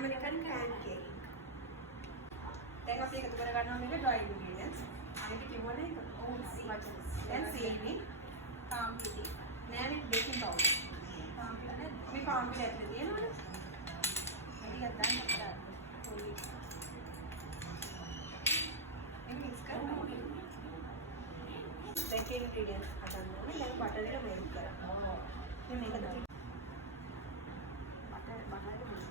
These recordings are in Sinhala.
American pancake. දැන් අපි එකතු කර ගන්නවා මේක dry ingredients. අනිත් කිව්වනේ දැන් සීනි, palm පිටි, නෑනේ baking powder. palm පිටි මේ palm පිටි ඇතුලේ තියෙනවනේ. මේක දාන්න අපිට පොඩි මේක mix කරනවා. baking ingredients හදන්න ඕනේ. දැන් butter එක melt කරනවා. ඉතින් මේක දාන්න. butter melt කරනවා.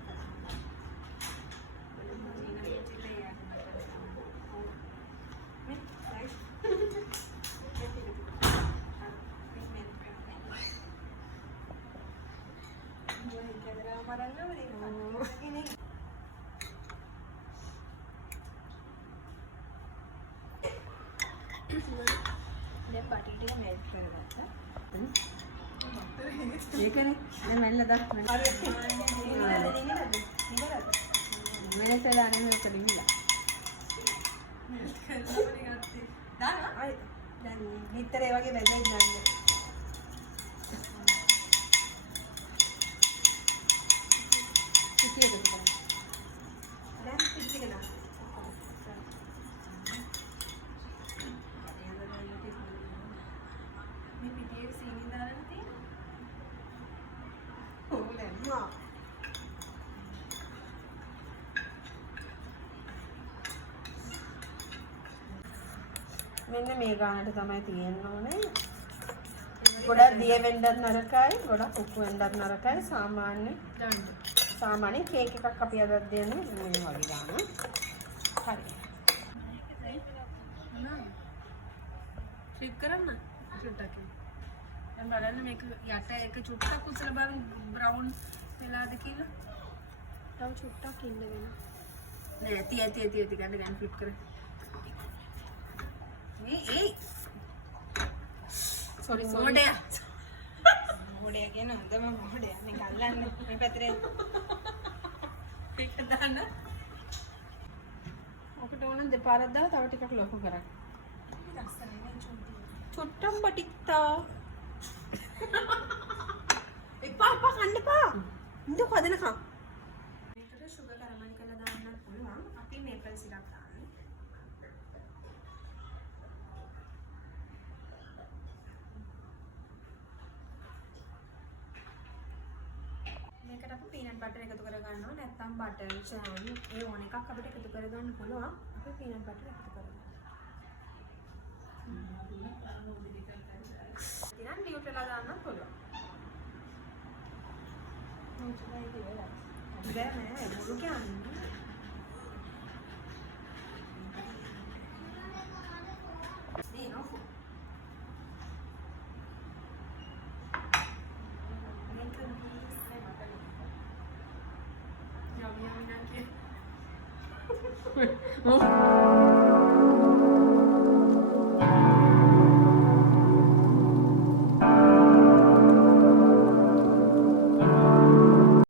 දැන් බටර් ටික මෙල්ට් කරගත්තා. ඒකනේ දැන් මැල්ල දාන්න. හරියට නිවිලාද? මෙලෙසලා නෙමෙයි උඩ නිවිලා. දාන්න. අය දැන් විතර ඒ වගේ වැදෙන්න ගන්න. පිටියද කරා. දැන් පිටික දාන්න. මේ පිටියේ සීනි දාලා තියෙනවා. ඕ දැම්මා. මෙන්න මේ ගානට තමයි තියෙන්න ඕනේ. ගොඩක් දිය වෙන්නත් නරකයි, ගොඩක් උපු වෙන්නත් නරකයි. සාමාන්‍ය කේක් එකක් අපි අදත් දෙන්නේ මේ වගේ ගාන. හරි. ෆ්ලිප් කරන්න චුට්ටක්. දැන් බලන්න මේක යට එක චුට්ටක් උතල බලන්න බ්‍රවුන් වෙලාද කියලා. තව චුට්ටක් ඉන්න වෙනවා. නෑ තිය ගන්න දැන් ෆ්ලිප් කර. ඒ සෝරි මොඩය. මොඩය කියන හොඳම මොඩය. මේක අල්ලන්න මේ පැතරේ. ඒක දාන්න. ඔකට ඕන දෙපාරක් දාලා තව ටිකක් ලොකු කරන්න. ලස්සනනේ චුට්ටි. චුට්ටම් බටික්තා. එපා කන්න එපා. ඉඳ හදනකම්. මේකට සුගර් කරමල් කරලා දාන්නත් පුළුවන්. අපි මේපල් සිරප් දාන්නේ. මේකට අපි පීනට් බටර් එකතු කර ගන්නවා. නැත්නම් බටර්, ජෑම් ඒ ඕන එකක් අපිට එකතු කර ගන්න පුළුවන්. අපි පීනට් බටර් එකතු කරමු. ඉතින් නියුට්‍රලා දාන්නත් පුළුවන්. නියුට්‍රලා ඒක වෙලා. බෑ නෑ මුළු කියන්නේ. නේ නෝ. යම් යම් නෑ.